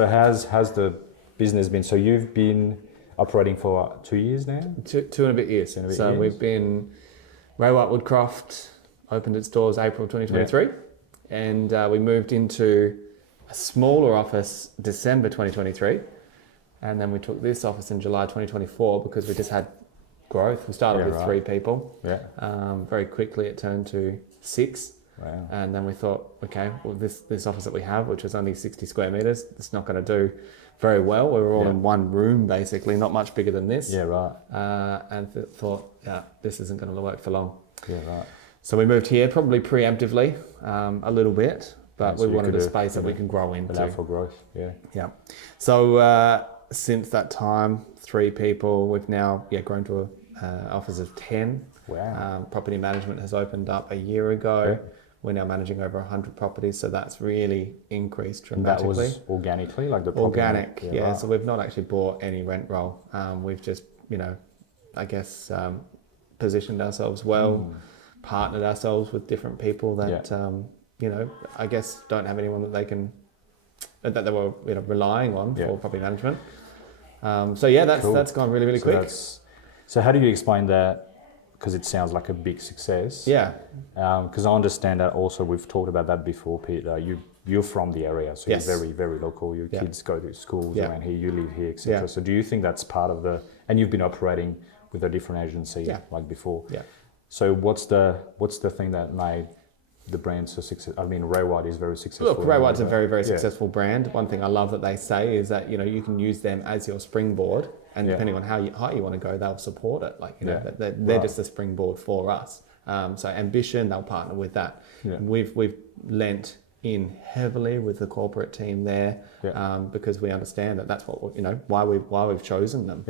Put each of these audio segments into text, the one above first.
So has the business been? So you've been operating for 2 years now. Two and a bit years. So we've been Ray White Woodcroft opened its doors April 2023, and we moved into a smaller office December 2023, and then we took this office in July 2024 because we just had growth. We started with 3 people. Very quickly it turned to 6. Wow. And then we thought, okay, well this office that we have, which is only 60 square meters, it's not going to do very well. We were all in one room basically, not much bigger than this. Yeah, right. And thought, this isn't going to work for long. Yeah, right. So we moved here, probably preemptively, a little bit, but we wanted a space that we can grow into. Allow for growth, Yeah. So since that time, 3 people, we've now grown to an office of 10. Wow. Property management has opened up a year ago. We're now managing over 100 properties, so that's really increased dramatically. And that was organically, like the property? Organic, right. So we've not actually bought any rent roll. We've just, positioned ourselves well, partnered ourselves with different people that, I guess don't have anyone that that they were relying on for property management. That's gone really, really quick. So how do you explain that? Because it sounds like a big success. Yeah. Because I understand that also, we've talked about that before, Pete. You're from the area, so you're very, very local. Your kids go to schools around here, you live here, etc. So do you think that's part of and you've been operating with a different agency like before. Yeah. So what's the thing that made the brand so successful? I mean, Ray White is very successful. Look, Ray White's a very, very successful brand. One thing I love that they say is that, you can use them as your springboard, and depending on how high you want to go, they'll support it. They're just a springboard for us. So ambition, they'll partner with that. Yeah. We've lent in heavily with the corporate team there because we understand that that's what why we've chosen them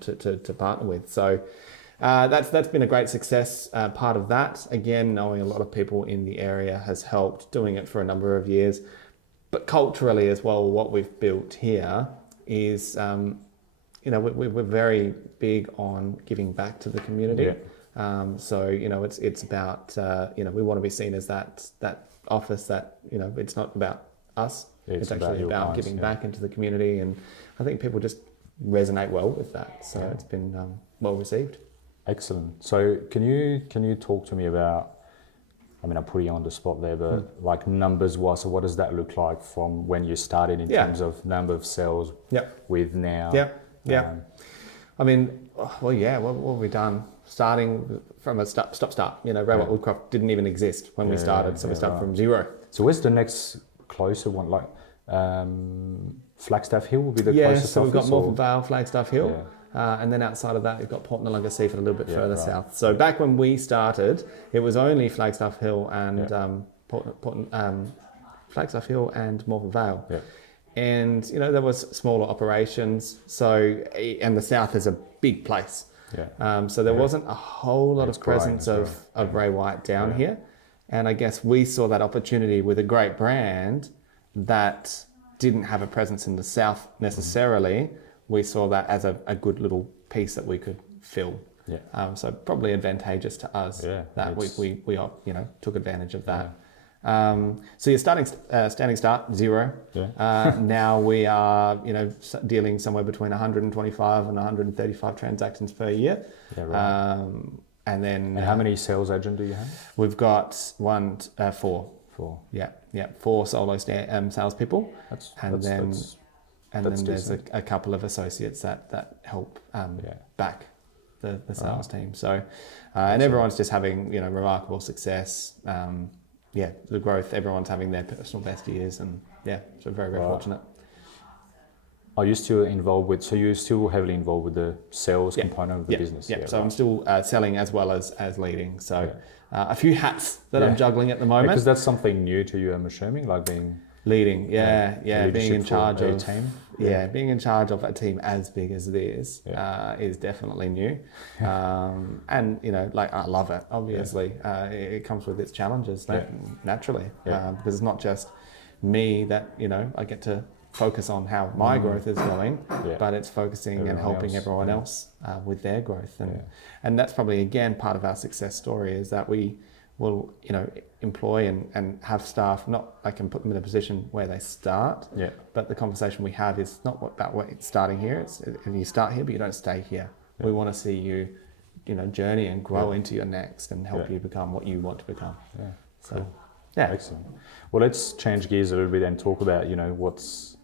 to partner with. So that's been a great success. Part of that, again, knowing a lot of people in the area has helped, doing it for a number of years. But culturally as well, what we've built here is we're very big on giving back to the community. It's about we want to be seen as that office that it's not about us. It's actually about giving back into the community, and I think people just resonate well with that. So it's been well received. Excellent. So can you talk to me about? I mean, I'm putting you on the spot there, but like numbers wise, so what does that look like from when you started in terms of number of sales with now? I mean, what have we done? Starting from a start. Ray White Woodcroft didn't even exist when we started, so we started from 0. So where's the next closer one? Like Flagstaff Hill will be the closest. So we've got Morphett Vale, Flagstaff Hill, and then outside of that, we've got Port Noarlunga Seaford a little bit further south. So back when we started, it was only Flagstaff Hill and Flagstaff Hill and Morphett Vale. Yeah. And there was smaller operations. So and the south is a big place. So there wasn't a whole lot of presence of Ray White down here. And I guess we saw that opportunity with a great brand that didn't have a presence in the south necessarily. We saw that as a good little piece that we could fill. So probably advantageous to us that we took advantage of that. So you're standing start 0. Now we are dealing somewhere between 125 and 135 transactions per year. And how many sales agents do you have? We've got 4. 4. 4 solo salespeople, and then there's decent. a couple of associates that help back the sales team. So and everyone's just having remarkable success. The growth, everyone's having their personal best years, and so very, very fortunate. Are you still involved with, so you're still heavily involved with the sales component of the business? So I'm still selling as well as leading. So a few hats that I'm juggling at the moment. Because that's something new to you, I'm assuming, like being... Leading, being in charge of a team. Being in charge of a team as big as it is definitely new. And I love it. Obviously, it comes with its challenges naturally, because it's not just me that I get to focus on how my growth is going, but it's focusing and helping everyone else with their growth, and that's probably again part of our success story is that we will, employ and have staff, not I can put them in a position where they start, but the conversation we have is not about starting here. It's if you start here, but you don't stay here. Yeah. We want to see you, journey and grow into your next and help you become what you want to become. Yeah. So, cool. Excellent. Well, let's change gears a little bit and talk about, what's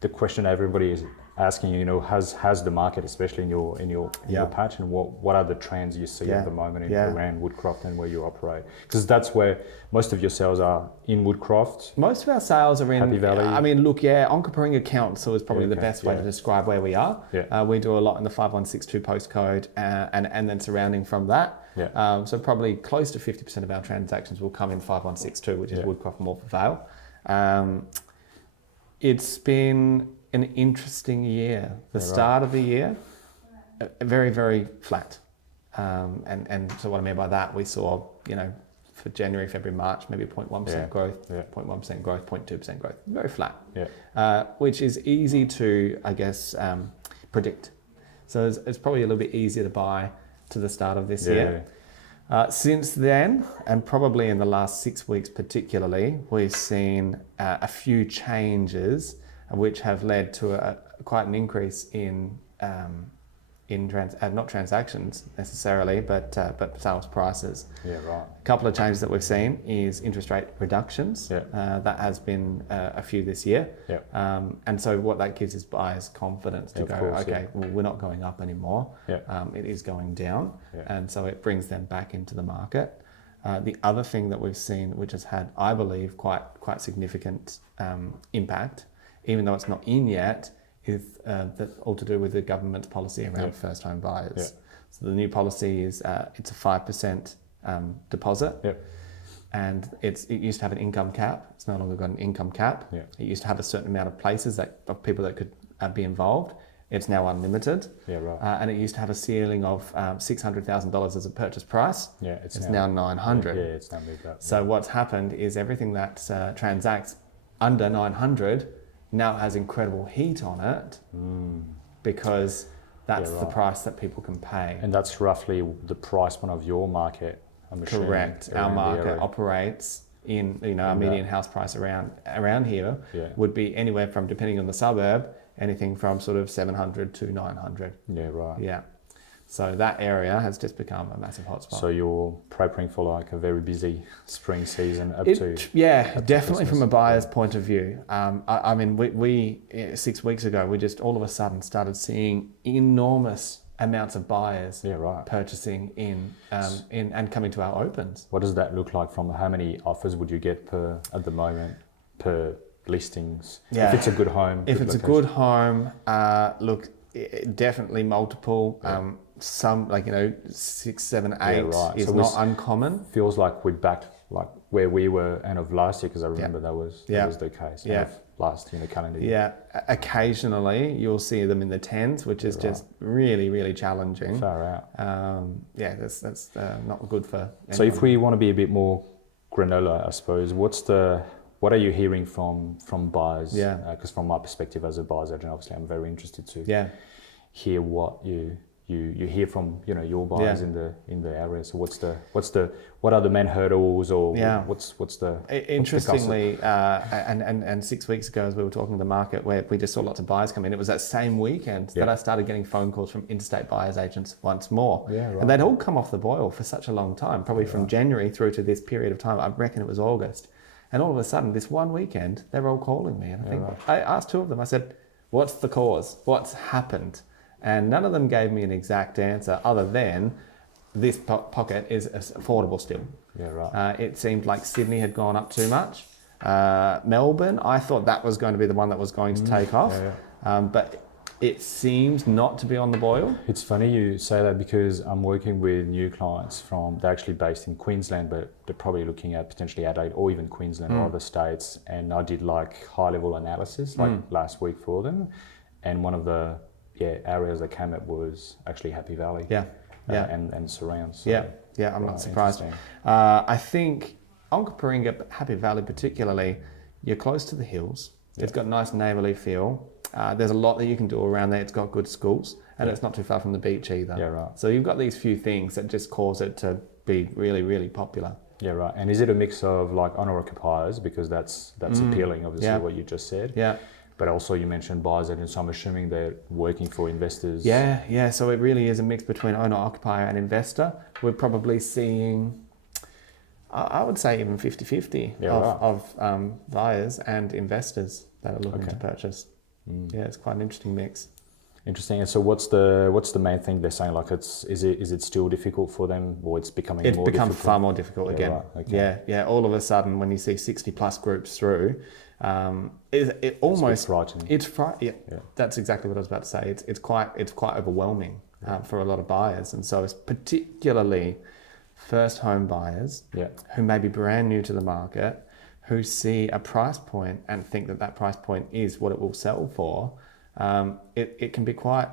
the question everybody is asking, has the market, especially in your patch, and what are the trends you see at the moment around Woodcroft and where you operate? Because that's where most of your sales are, in Woodcroft. Most of our sales are in Happy Valley. Onkaparinga Council is probably the best way to describe where we are. Yeah. We do a lot in the 5162 postcode and then surrounding from that. Yeah. So probably close to 50% of our transactions will come in 5162, which is Woodcroft and Morphett Vale. It's been an interesting year. The start of the year, very, very flat. And so what I mean by that, we saw, for January, February, March, maybe 0.1% growth, 0.1% growth, 0.2% growth, very flat, which is easy to, I guess, predict. So it's probably a little bit easier to buy to the start of this year. Since then, and probably in the last 6 weeks particularly, we've seen a few changes which have led to quite an increase in not transactions necessarily, but sales prices. Yeah, right. A couple of changes that we've seen is interest rate reductions. That has been a few this year. And so what that gives is buyers confidence to well, we're not going up anymore. It is going down. And so it brings them back into the market. The other thing that we've seen, which has had, I believe, quite significant impact, even though it's not in yet, is that all to do with the government policy around first home buyers. So the new policy is it's a 5% deposit, and it used to have an income cap. It's no longer got an income cap. It used to have a certain amount of places of people that could be involved. It's now unlimited. And it used to have a ceiling of $600,000 as a purchase price. It's now 900. It's now moved up. So what's happened is everything that transacts under 900 now has incredible heat on it because that's the price that people can pay. And that's roughly the price point of your market, I'm assuming. Correct. Our market operates in, our median house price around here would be anywhere from, depending on the suburb, anything from sort of 700 to 900. Yeah, right. Yeah. So that area has just become a massive hotspot. So you're preparing for like a very busy spring season definitely from a buyer's point of view. I mean, we 6 weeks ago, we just all of a sudden started seeing enormous amounts of buyers purchasing in and coming to our opens. What does that look like? From how many offers would you get at the moment per listings? If it's a good home. If it's a good home, look, definitely multiple. Some 6, 7, 8 is so not uncommon. Feels like we're back like where we were end of last year, because I remember that was the case. Last calendar year. Occasionally you'll see them in the 10s, which is just really, really challenging. Far out. That's not good for anyone. So if we want to be a bit more granular, I suppose, what are you hearing from buyers? Because from my perspective as a buyer's agent, obviously I'm very interested to hear what you hear from your buyers in the area. So what are the main hurdles, or what's the interestingly and 6 weeks ago, as we were talking to the market, where we just saw lots of buyers come in, it was that same weekend that I started getting phone calls from interstate buyers agents once more. And they'd all come off the boil for such a long time, probably from January through to this period of time. I reckon it was August. And all of a sudden, this one weekend, they were all calling me. And I asked 2 of them, I said, what's the cause? What's happened? And none of them gave me an exact answer other than this pocket is affordable still. It seemed like Sydney had gone up too much. Melbourne, I thought that was going to be the one that was going to take off. But it seems not to be on the boil. It's funny you say that, because I'm working with new clients they're actually based in Queensland, but they're probably looking at potentially Adelaide or even Queensland or other states. And I did like high level analysis last week for them. And one of the areas that came up was actually Happy Valley. And surrounds. So, I'm not surprised. I think Onkaparinga, Happy Valley particularly, you're close to the hills. It's got a nice neighbourly feel. There's a lot that you can do around there. It's got good schools, and it's not too far from the beach either. So you've got these few things that just cause it to be really, really popular. Yeah, right. And is it a mix of like owner occupiers, because that's appealing, obviously, what you just said. Yeah. But also you mentioned buyers, and so I'm assuming they're working for investors. Yeah. So it really is a mix between owner occupier and investor. We're probably seeing, I would say, even 50-50 of buyers and investors that are looking to purchase. Yeah, it's quite an interesting mix. Interesting. And so what's the main thing they're saying? Like, is it still difficult for them, or it's becoming more difficult? It's become far more difficult again. Right. Okay. Yeah. All of a sudden, when you see 60 plus groups through, it almost it's frightening. Yeah, that's exactly what I was about to say. It's quite overwhelming for a lot of buyers, and so it's particularly first home buyers who may be brand new to the market, who see a price point and think that price point is what it will sell for. It can be quite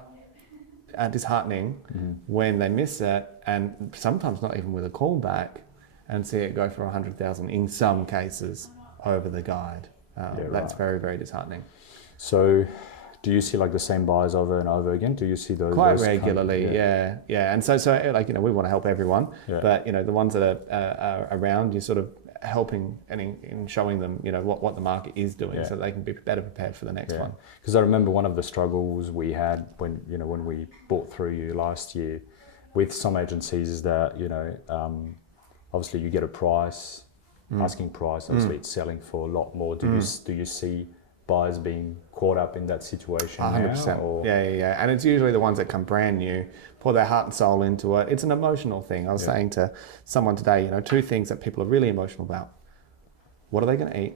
disheartening when they miss it, and sometimes not even with a callback, and see it go for 100,000 in some cases over the guide. That's very, very disheartening. So do you see like the same buyers over and over again? Do you see those quite regularly? Yeah. And so like, we want to help everyone, but the ones that are around, you sort of helping and in showing them what the market is doing, so they can be better prepared for the next one. Because I remember one of the struggles we had when we bought through you last year with some agencies is that obviously you get a price, asking price, obviously it's selling for a lot more. Do you see buyers being caught up in that situation? 100%. Yeah. And it's usually the ones that come brand new, pour their heart and soul into it. It's an emotional thing. I was saying to someone today, two things that people are really emotional about. What are they going to eat?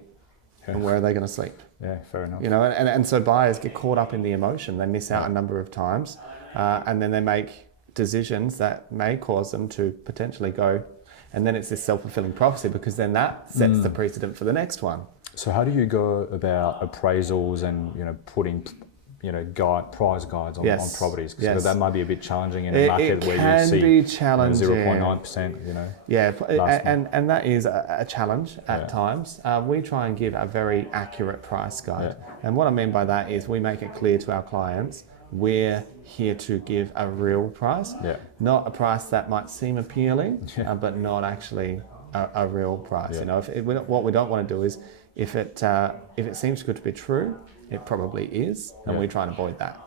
And where are they going to sleep? Yeah, fair enough. And so buyers get caught up in the emotion. They miss out a number of times, and then they make decisions that may cause them to potentially go. And then it's this self-fulfilling prophecy, because then that sets the precedent for the next one. So how do you go about appraisals and putting price guides on properties? Because that might be a bit challenging in a market where you see 0.9%. Yeah, and that is a challenge at times. We try and give a very accurate price guide, and what I mean by that is we make it clear to our clients we're here to give a real price, not a price that might seem appealing, but not actually a real price. What we don't want to do is, if it seems good to be true, it probably is, and we try and avoid that.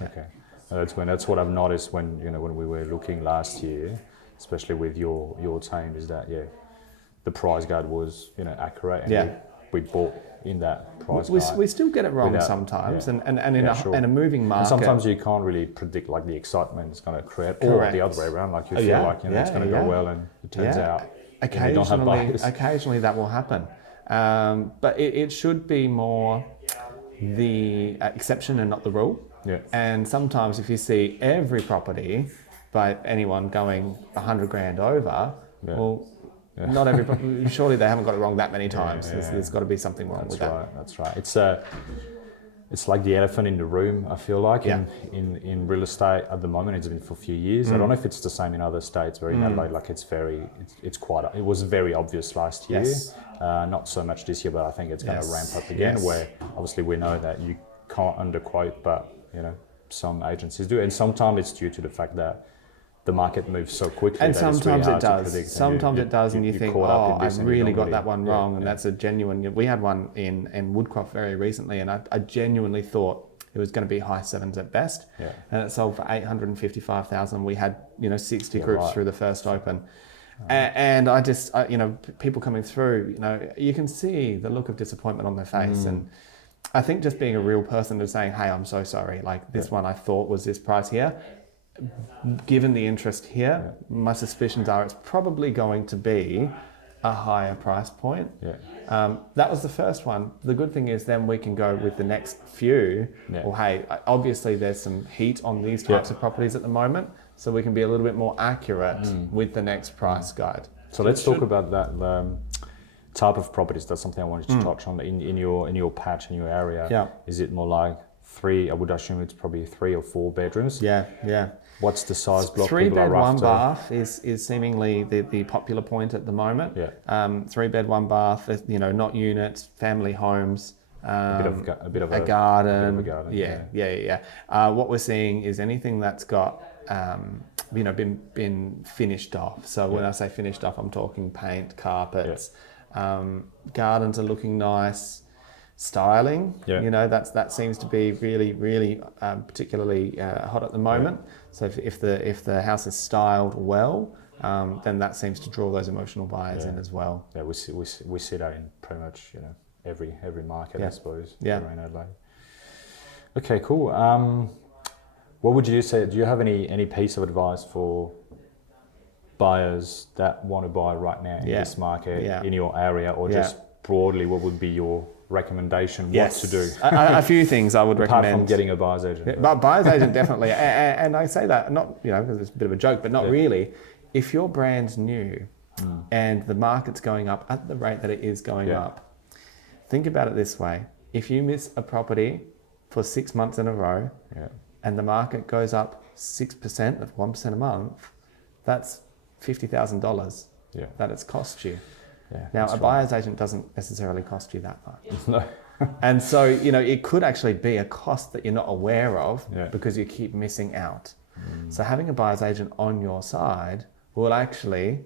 Okay. That's what I've noticed when we were looking last year, especially with your team, is that the price guide was accurate, and we bought in that price guide. We still get it wrong sometimes, and in a moving market. And sometimes you can't really predict like the excitement it's going to create, or the other way around. Like you feel like it's going to go well, and it turns out occasionally that will happen. But it should be more the exception and not the rule. And sometimes if you see every property by anyone going 100 grand over, not every surely they haven't got it wrong that many times. There's got to be something wrong with that. That's right. It's like the elephant in the room, I feel like, in real estate at the moment. It's been for a few years. I don't know if it's the same in other states, but in Adelaide, like it was very obvious last year. Not so much this year, but I think it's going to ramp up again, where obviously we know that you can't underquote, but some agencies do. And sometimes it's due to the fact that the market moves so quickly. And sometimes really it does. Sometimes it does, and you think, I really got that one wrong. And that's a genuine. We had one in Woodcroft very recently, and I genuinely thought it was going to be high sevens at best. And it sold for 855,000. We had 60 groups through the first open. And I just, people coming through, you can see the look of disappointment on their face. And I think just being a real person and saying, hey, I'm so sorry. Like this one I thought was this price here. Given the interest here, my suspicions are it's probably going to be a higher price point. That was the first one. The good thing is then we can go with the next few. Well, hey, obviously there's some heat on these types of properties at the moment, so we can be a little bit more accurate with the next price guide. So let's talk about that type of properties. That's something I wanted to touch on in your patch, in your area. Is it more like three? I would assume it's probably 3 or 4 bedrooms. What's the size block? 3 bed, 1 bath is seemingly the popular point at the moment. 3 bed, 1 bath. Not units, family homes. A bit of a garden. What we're seeing is anything that's got been finished off. So when I say finished off, I'm talking paint, carpets, gardens are looking nice, styling. That seems to be really particularly hot at the moment. So if the house is styled well, then that seems to draw those emotional buyers in as well. Yeah, we see that in pretty much every market, I suppose. Yeah. Around Adelaide. Okay, cool. What would you say? Do you have any piece of advice for buyers that want to buy right now in this market in your area, or just broadly, what would be your recommendation? What to do? A few things I would recommend. Apart from getting a buyer's agent. But buyer's agent definitely, and I say that not because it's a bit of a joke, but not really. If you're brand new and the market's going up at the rate that it is going up, think about it this way: if you miss a property for 6 months in a row, and the market goes up 6% of 1% a month, that's $50,000 that it's cost you. Now, a buyer's agent doesn't necessarily cost you that much. No. And so, it could actually be a cost that you're not aware of because you keep missing out. So having a buyer's agent on your side will actually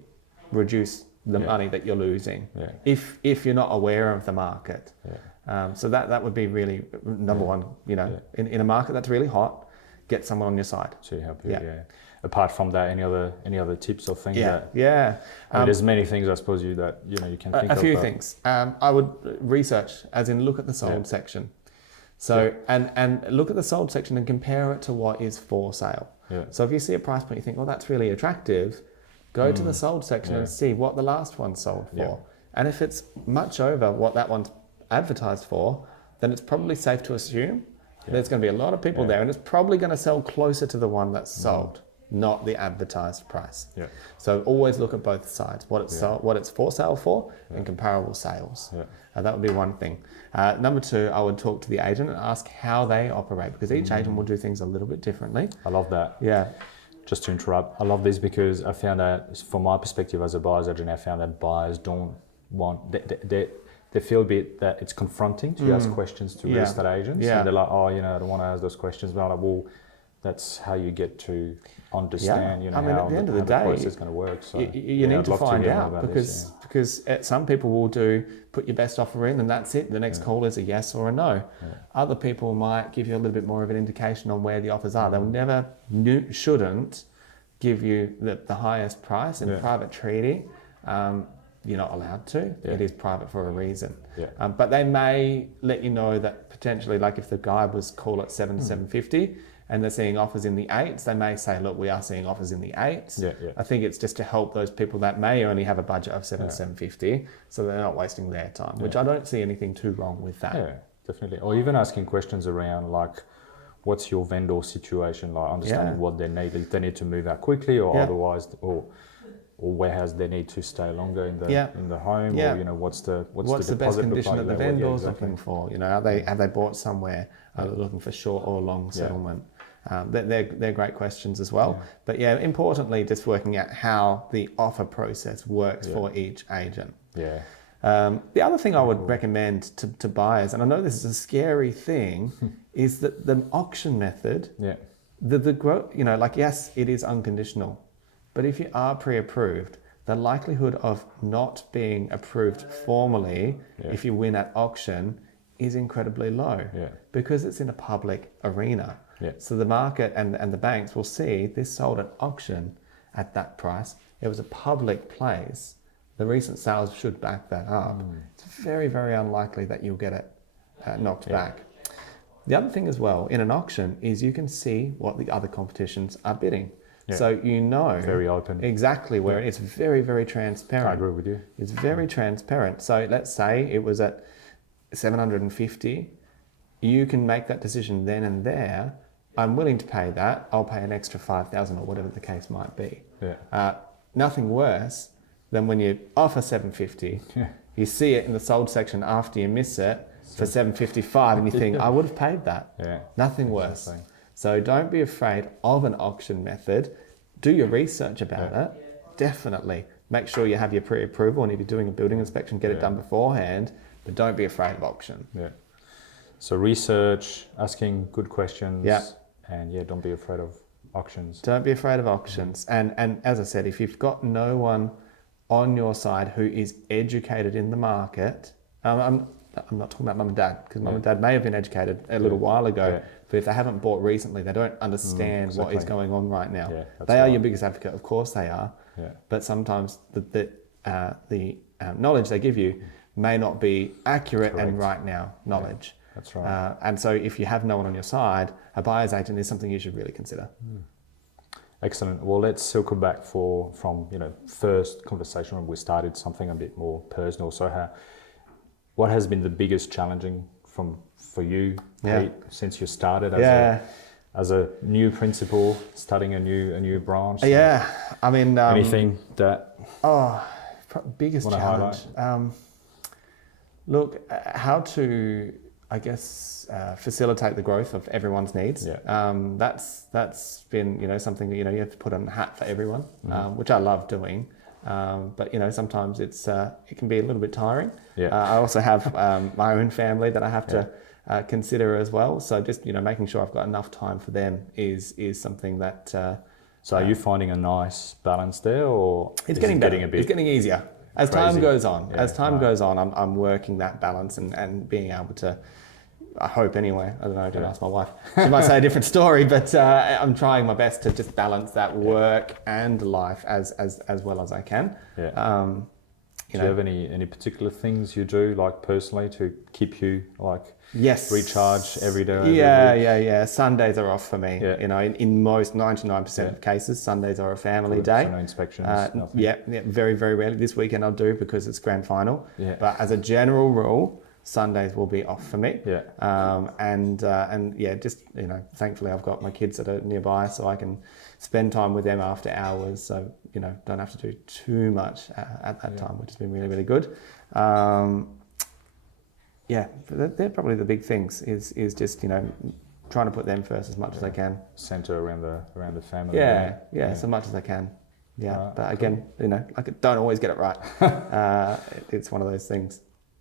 reduce the money that you're losing if you're not aware of the market. So that would be really number one, in a market that's really hot, get someone on your side to help you. Apart from that, any other tips or things? There's many things I suppose you can think of. A few things. I would research, as in look at the sold section. So and look at the sold section and compare it to what is for sale. So if you see a price point, you think, well, that's really attractive. Go to the sold section and see what the last one sold for. And if it's much over what that one's advertised for, then it's probably safe to assume there's going to be a lot of people there, and it's probably going to sell closer to the one that's sold, not the advertised price. So always look at both sides, what it's for sale for, and comparable sales. That would be one thing. Number two, I would talk to the agent and ask how they operate, because each agent will do things a little bit differently. I love that. Just to interrupt, I love this because I found that, from my perspective as a buyer's agent, I found that buyers don't want, they feel a bit that it's confronting to ask questions to real estate agents. And they're like, I don't want to ask those questions. But I'm like, well, that's how you get to understand, how the process is going to work. So you need to find out, because some people will put your best offer in and that's it. The next call is a yes or a no. Other people might give you a little bit more of an indication on where the offers are. They'll never, shouldn't give you the highest price in private treaty. You're not allowed to. It is private for a reason. But they may let you know that potentially, like if the guy was call at 7 to 750 and they're seeing offers in the 8s, they may say, look, we are seeing offers in the 8s. I think it's just to help those people that may only have a budget of 7 to 750, so they're not wasting their time, which I don't see anything too wrong with that. Yeah, definitely. Or even asking questions around, like, what's your vendor situation like, understanding what they need, if they need to move out quickly or otherwise, or warehouse they need to stay longer in the home, or what's the best condition that the vendor's looking for? Have they bought somewhere? Are they looking for short or long settlement? They're great questions as well. But importantly, just working out how the offer process works for each agent. The other thing I would recommend to buyers, and I know this is a scary thing, is that the auction method. Yes, it is unconditional. But if you are pre-approved, the likelihood of not being approved formally if you win at auction is incredibly low because it's in a public arena. So the market and the banks will see this sold at auction at that price. It was a public place. The recent sales should back that up. It's very, very unlikely that you'll get it knocked back. The other thing as well in an auction is you can see what the other competitions are bidding. So very open, exactly where it's very, very transparent. I agree with you. It's very transparent. So let's say it was at 750. You can make that decision then and there. I'm willing to pay that. I'll pay an extra 5,000 or whatever the case might be. Nothing worse than when you offer 750. You see it in the sold section after you miss it for 755, and you think, I would have paid that. Nothing worse. So don't be afraid of an auction method. Do your research about it. Definitely. Make sure you have your pre-approval, and if you're doing a building inspection, get it done beforehand, but don't be afraid of auction. So research, asking good questions, and don't be afraid of auctions. Don't be afraid of auctions. And as I said, if you've got no one on your side who is educated in the market, I'm not talking about mum and dad, because mum and dad may have been educated a little while ago, but if they haven't bought recently, they don't understand what is going on right now. They are your biggest advocate, of course they are, but sometimes the knowledge they give you may not be accurate and right now knowledge. That's right. And so if you have no one on your side, a buyer's agent is something you should really consider. Excellent. Well, let's circle back from first conversation when we started, something a bit more personal. So what has been the biggest challenging for you, Pete, since you started as a new principal, starting a new branch? I mean, anything that biggest challenge. Look, how to, I guess, facilitate the growth of everyone's needs. That's been something that you have to put on a hat for everyone, which I love doing. But sometimes it can be a little bit tiring. I also have my own family that I have to consider as well. So just making sure I've got enough time for them is something that. So are you finding a nice balance there, or it's getting better? A bit it's getting easier as crazy? Time goes on. As time goes on, I'm working that balance and being able to. I hope anyway. I don't know. I didn't ask my wife. She might say a different story, but I'm trying my best to just balance that work and life as well as I can. Do you have any particular things you do, like personally, to keep you recharge every day? Yeah. Sundays are off for me. In most 99% of cases, Sundays are a family day. So no inspections. Very, very rarely. This weekend I'll do because it's grand final. But as a general rule, Sundays will be off for me. Thankfully I've got my kids that are nearby, so I can spend time with them after hours. So don't have to do too much at that time, which has been really, really good. They're probably the big things. Is just trying to put them first as much as I can. Center around the family. So much as I can. But again, I don't always get it right. It's one of those things.